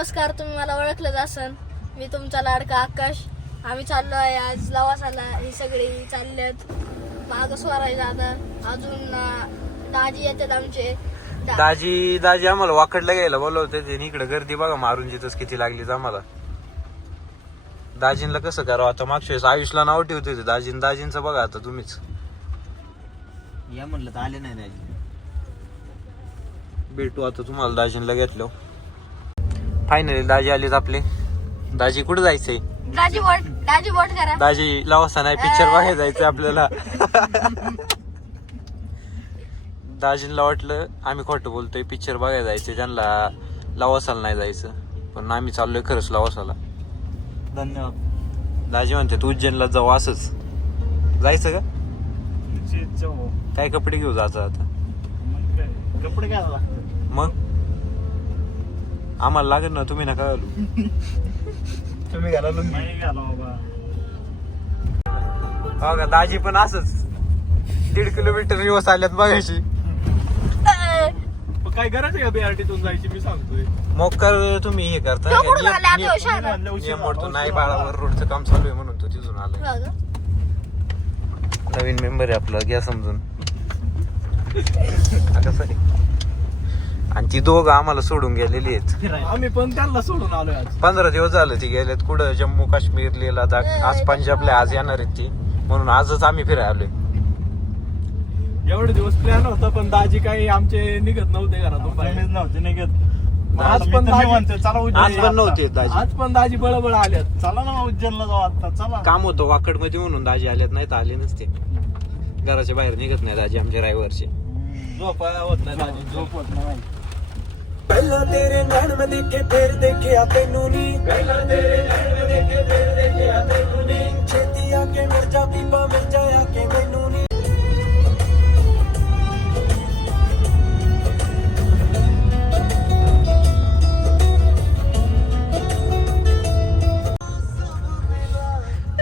नमस्कार, तुम्ही मला ओळखलंच असन. मी तुमचा लाडका आकाश. आम्ही चाललो आहे आज लवासाला. ही सगळी चाललेत माग स्वरायला. आता अजून दाजी येतात आमचे. दाजी आम्हाला वाकडला घ्यायला बोलवते. ते इकडे गर्दी बघा मारून जिथंच किती लागलीच आम्हाला. दाजींना कसं करावं आता. मागच्या वेळेस आयुषला नाव ठेवते दाजींचं बघा आता तुम्हीच. या म्हणलं तर आले नाही दाजी. भेटू आता तुम्हाला दाजींना घेतलं. फायनली दाजी आलेत आपले. दाजी कुठे जायचंय? दाजी बोट करा. दाजी लवासा नाही पिक्चर बघायला जायचंय आपल्याला. दाजींना वाटलं आम्ही खोटं बोलतोय, पिक्चर बघायला जायचंय. ज्यांना लवासाला नाही जायचं, पण आम्ही चाललोय खरंच लवासाला. धन्यवाद. दाजी म्हणते तू उज्जैनला जाऊ असंच. जायचं का? काय कपडे घेऊ जायचं आता? कपडे काय लागतात मग आम्हाला लागेल ना, तुम्ही नका घालू. तुम्ही घाला नाही घाला बाबा. हो का, दाजी पण असंच 1.5 किलोमीटर दिवस आल्यात बघायची. काय गरज आहे का BRT जायची? मी सांगतोय मोकर तुम्ही हे करता तो कुठून आला? आता हुशार. नियम मोडतो. नाही बाळावर रोडचं काम चालू आहे म्हणून तो तिथून आलाय. नवीन मेंबर आहे आपला, घ्या समजून. कसं आहे. आणि ती दोघं आम्हाला सोडून गेलेली आहेत. आम्ही पण त्यांना सोडून आलोय आज. 15 दिवस झालं ती गेलेत. कुठं जम्मू काश्मीर, लेह लडाख. आज पंजाबला आज येणार आहेत ती, म्हणून आजच आम्ही फिरायला आलोय. एवढे दिवस प्लॅन होता, पण दाजी काही आमचे निघत नव्हते घरातून. नव्हते निघत. आज पण नव्हते दाजी. आज पण दाजी बळबळ आल्यात. चला ना उज्जैनला जाऊ आता. चला. काम होतं वाकड मध्ये म्हणून दाजी आल्यात, नाही तर आले नसते. घराच्या बाहेर निघत नाही दाजी आमच्या ड्रायव्हरचे. झोप होत नाही दाजी, झोप होत नाही. ਪਹਿਲਾਂ ਤੇਰੇ ਨੈਣ ਮੈਂ ਦੇਖੇ ਫੇਰ ਦੇਖਿਆ ਤੈਨੂੰ ਨੀ ਪਹਿਲਾਂ ਤੇਰੇ ਨੈਣ ਮੈਂ ਦੇਖੇ ਫੇਰ ਦੇਖਿਆ ਤੈਨੂੰ ਨੀ ਛੇਤੀ ਆ ਕੇ ਮਿਲ ਜਾ ਬੀਬਾ ਮਿਲ ਜਾ ਆ ਕੇ ਮੈਨੂੰ ਨੀ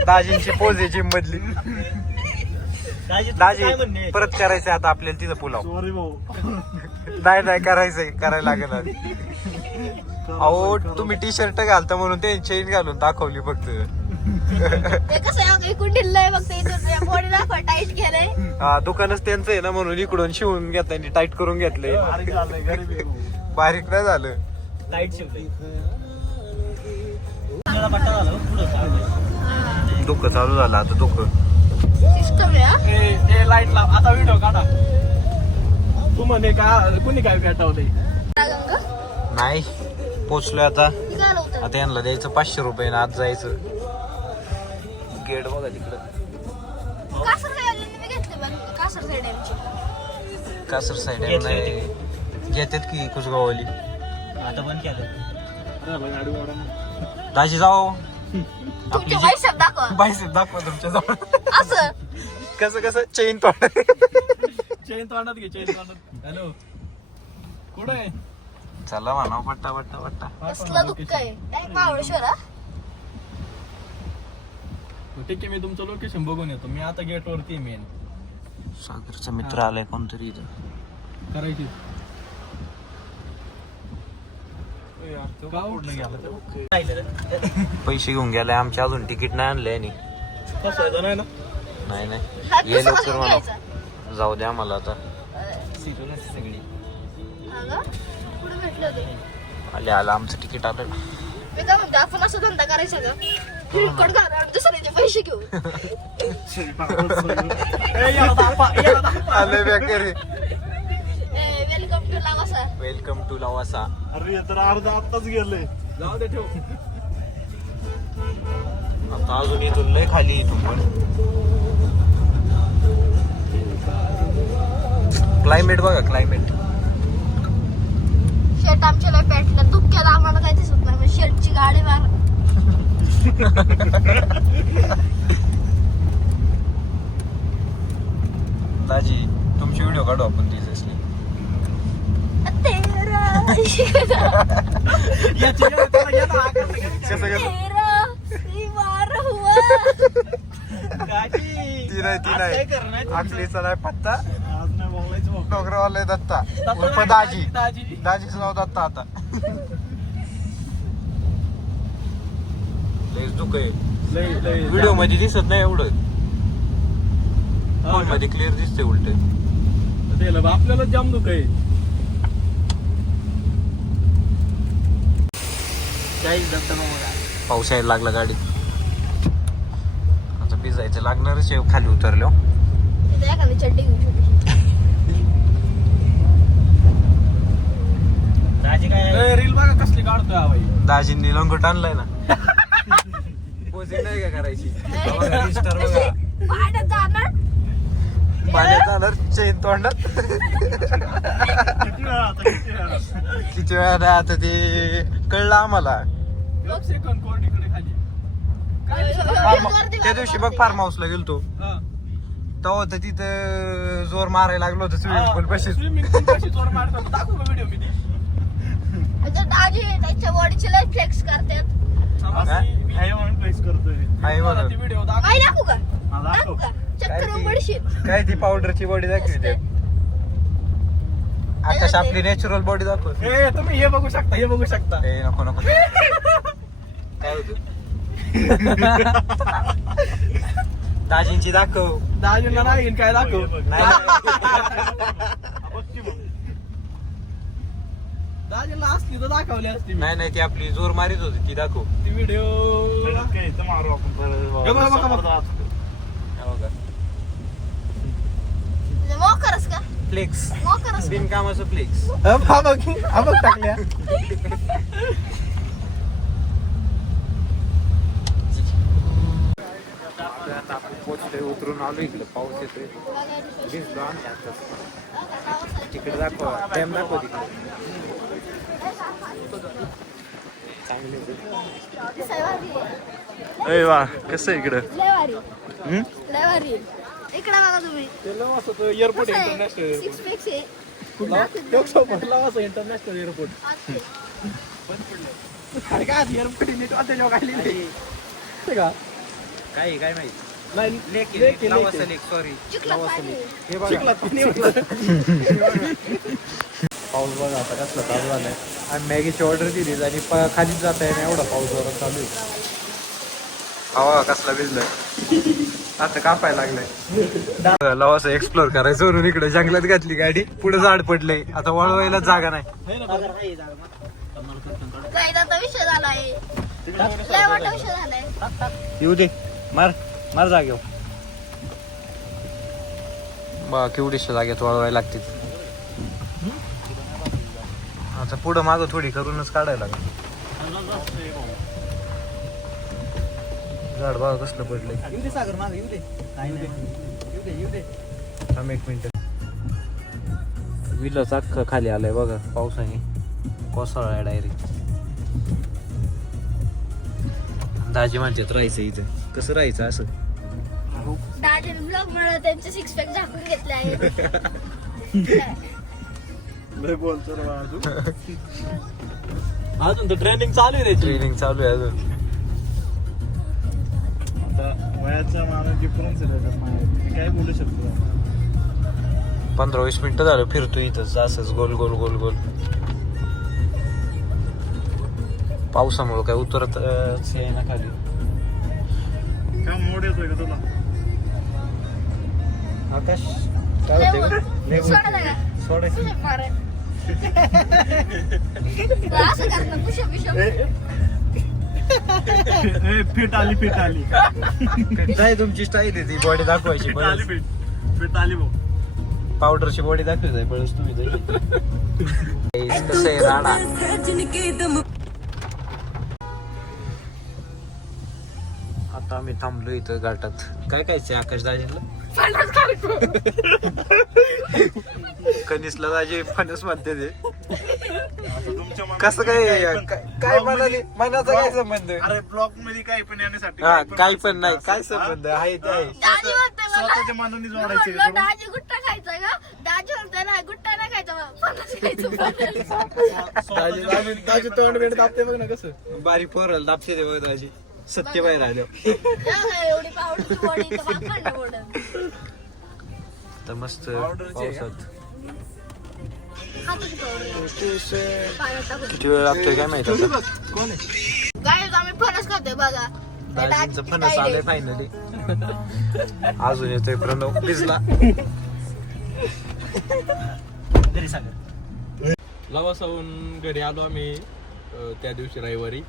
दाजींची पोज आहे जिम मधली. दाजी परत करायचंय आता आपल्याला तिथं पुलाव. सॉरी भाऊ. नाही करायचंय, करायला लागेल. अहो तुम्ही टी शर्ट घालता म्हणून ते चेन घालून दाखवली फक्त. ते कसं एकूण ढिल्लंय फक्त इथून बॉडी दाखवा टाईट केलंय. हा, दुकानच त्यांचं आहे ना, म्हणून इकडून शिवून घेतलंय, टाईट करून घेतलंय. बारीक झालंय, गरीब आहे भाऊ. बारीक नाही झालं. टाईट शिवतंय. दुःख चालू झालं आता. दुःख सिस्टम आहे. लाईट लाव आता. व्हिडिओ काढा. तू म्हणे का कुणी काय पेटवलंय? नाही पोचलोय आता. आता यांना द्यायचं 500 रुपये आज जायचं. गेट बघा तिकडं. कासर साईड आहे नाही घेतात की कुसगाववाली. आता बंद केलं. दाजी जाऊ. तुमचे पैसे दाखवा. बायसेप दाखवा तुमच्या जवळ. असं कसं चेन तोड. चेन तोंडात घे, चेन तोंडात. हॅलो कुठं आहे? चला म्हणा पट्टा. कसलं दुःख आहे. महाबळेश्वर हा? ठीक आहे, मी तुमचं लोकेशन बघून येतो. मी आता गेट वरती आहे. मेन सागरचा मित्र आलाय कोणतरी इथं. करायची पैसे घेऊन गेलाय आमचे. अजून तिकीट नाही आणलंय आणि नाही ये लवकर म्हणा. जाऊ द्या मला आता. सगळी कुठे भेटलं होते? आलं आमचं तिकीट आलं. मी काय म्हणते, आपण असं धंदा करायचा का? किरकोळ घाला आणि दुसऱ्याचे पैसे घेऊ. आले bakery. Welcome to Lavasa. Welcome to Lavasa. अरे तर अर्धा आत्ताच गेलंय. जाऊ दे, ठेव. आता अजून इथून लय खाली इथून पण. क्लायमेट बघा क्लायमेट. शर्ट आमच्या लय पेटलं. दुःख्याला आम्हाला काय दिसत नाही, पण शर्टची गाडी मार. दाजी तुमची व्हिडिओ काढू आपण ती असली. ती नाही आखलीचा नाही पत्ता. डोंगरवाले दत्ता उर्फ दाजीच नाव दत्ता आता. धुक आहे लय व्हिडिओ मध्ये दिसत नाही एवढं फोन मध्ये क्लिअर दिसतंय उलट त्याला आपल्याला जाम दुख आहे. पाऊस यायला लागला गाडीत आता भिजायचं लागणारच आहे खाली उतरलो. तिथे एखादी चड्डी घेऊन छोटीशी. रील बघा कसली काढतोय हा भाई. दाजींनी लंगोट आणलाय ना पोझिंग नाही का करायची बघा, Insta वर बघा. पाण्यात जाणार. पाण्यात जाणार चेन तोंडात किती वेळा नाही आता ते कळलं आम्हाला. एक सेकंद कोण इकडे खाली. त्या दिवशी बघ फार्म हाऊसला गेलतो हा. तेव्हा तर तिथं जोर मारायला लागलो होतं स्विमिंग पूल पाशी. स्विमिंग पूल कशी जोर मारतात दाखवू का व्हिडिओ मध्ये. आता दाजी त्यांच्या बॉडीचे लय फ्लेक्स करतात. आहे म्हणून प्लेस करतोय. आहे म्हणून. व्हिडिओ दाखव. काय दाखवू का हा, दाखवू दाखव. का चक्कर पडशील. काय ती पावडरची बॉडी दाखवते आकाश आपली नॅचरल बॉडी दाखव. ए तुम्ही हे बघू शकता हे बघू शकता. ए नको नको काय होतं दाजींची दाखव. दाजींना नाही काय दाखव. दाजींना असली तर दाखवली असती मी. नाही नाही ती आपली जोर मारीत होती ती दाखव. ती व्हिडिओ मारू मोकरस का फ्लेक्स मोकरस बिनकामाचं फ्लेक्स. आपण टाकल्या. आता आपण पोचलोय उतरून आलो इकडे पाऊस येतोय भिजलो आम्ही आताच. तिकडे दाखव डॅम दाखव तिकडे चांगले अरे वा कसं इकडं. इकडे बघा तुम्ही एअरपोर्ट इंटरनॅशनल सिक्स पॅक्स आहे. International airport. अरे काय एअरपोर्ट नीट वाटत का काय काय माहिती नाही लेक लावासा लेक सॉरी चिखलात पाणी. हे बघा चिखलात पाणी होतं. पाऊस बघा आता कसला चालू झालाय. आणि मॅगीची ऑर्डर दिली आणि खालीच जाता येईल एवढा पाऊस जोरात चालू आहे. हवा कसला भिजलाय आता कापायला लागलाय. लवासा एक्सप्लोर करायचं म्हणून इकडे जंगलात घातली गाडी पुढे झाड पडलंय आता वळवायला जागा नाही. जायचा विषय झालाय लय मोठा विषय झालाय. येऊ दे मार मार जागेवर बा केवढीशा जागेत वळवायला लागते. आता पुढं मागं थोडी करूनच काढायला लागेल. झाड बघा कसलं पडलंय. सागर मागे येऊ दे. येऊ दे. थांब एक मिनिट. विलच अख्खं खाली आलंय बघा पावसाने कोसळलाय डायरेक्ट. दाजी म्हणतात राहायचं इथं कसं राहायचं असं. दाजीने ब्लॉग मुळे त्यांचे सिक्स पॅक झाकून घेतले आहे. बोलतो अजून तर ट्रेनिंग चालू आहे त्याची. ट्रेनिंग चालू आहे अजून. आता वयाचा माणूस डिफरन्स आहे काय बोलू शकतो. 15-20 मिनिटं झालं फिरतो इथंच असंच गोल गोल गोल गोल. पावसामुळे काय उतरत ना खाली. काय मोड येतोय का तुला. आकाश काय होते सोडायचं का? सोडायचं पुशअप मारायचं. असं करणार पुशअप फिट आली नाही तुमची स्टाईल आहे ती बॉडी दाखवायची. फिट आली भाऊ. पावडरची बॉडी दाखवायची बळच तुम्ही कसं आहे राणा. आता आम्ही थांबलो इथं घाटात. काय खायचंय आकाश दाजीला. कनिसला दाजी फणस म्हणते ते. कसं काय काय म्हणाली मनाचा काय संबंध. अरे ब्लॉक मध्ये काही पण येण्यासाठी हा काही पण नाही काय संबंध आहे ते आहे. दाजी म्हणते स्वतःच्या मनाने जोडायचे. मला दाजी गुट्टा खायचा का दाजी म्हणते ना गुट्टा नाही खायचा फणस खायचं. दाजी तोंड बेंड दाबते बघ ना कसं. बारीक पोराला दाबते ते बघ दाजी सत्य बाहेर आलो. एवढी पावडरची बॉडी तर वापरणार पडेल. तर मस्त पावसात हाताची पावडर पाण्यात टाकून. किती वेळ लागतोय काय माहिती आता. कोण आहे. गाईज आम्ही फणस खातोय बघा दाजींचं फणस आलंय फायनली. अजून येतोय प्रणव प्लीजला. लवासाहून घरी आलो आम्ही त्या दिवशी रविवारी.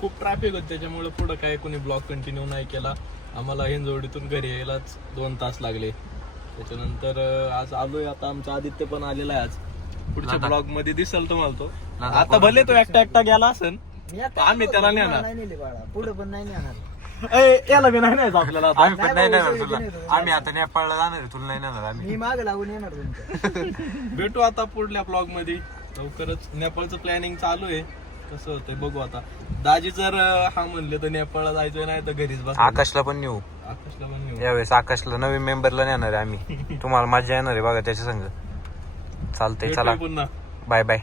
खूप ट्रॅफिक होत त्याच्यामुळे पुढं काय कोणी ब्लॉग कंटिन्यू नाही केला. आम्हाला हिंजवडीतून घरी यायलाच 2 तास लागले. त्याच्यानंतर आज आलोय. आता आमचा आदित्य पण आलेला आहे आज. पुढच्या ब्लॉग मध्ये दिसेल तुम्हाला तो. आता भले तो एकटा गेला असेल, आम्ही त्याला नेणार. पुढे पण नाही नेणार. याला बी नाही न्यायचं आपल्याला आता. आम्ही पण नाही नेणार तुला. आम्ही आता नेपाळला जाणार आहे, तुला नाही नेणार आम्ही. मी माग लागून येणार तुमच्या. भेटू आता पुढल्या ब्लॉग मध्ये लवकरच. नेपाळचं प्लॅनिंग चालू आहे, कसं होतंय बघू आता. दाजी जर हा म्हणले तर नेपाळला जायचंय, नाही तर घरीच बस. आकाशला पण नेऊ आकाशला पण नेऊ. यावेळेस. आकाशला नवीन मेंबरला नेणार आहे आम्ही. तुम्हाला मजा येणार आहे बघा त्याच्या संग. चालतंय, चला भेटूया पुन्हा. Bye bye.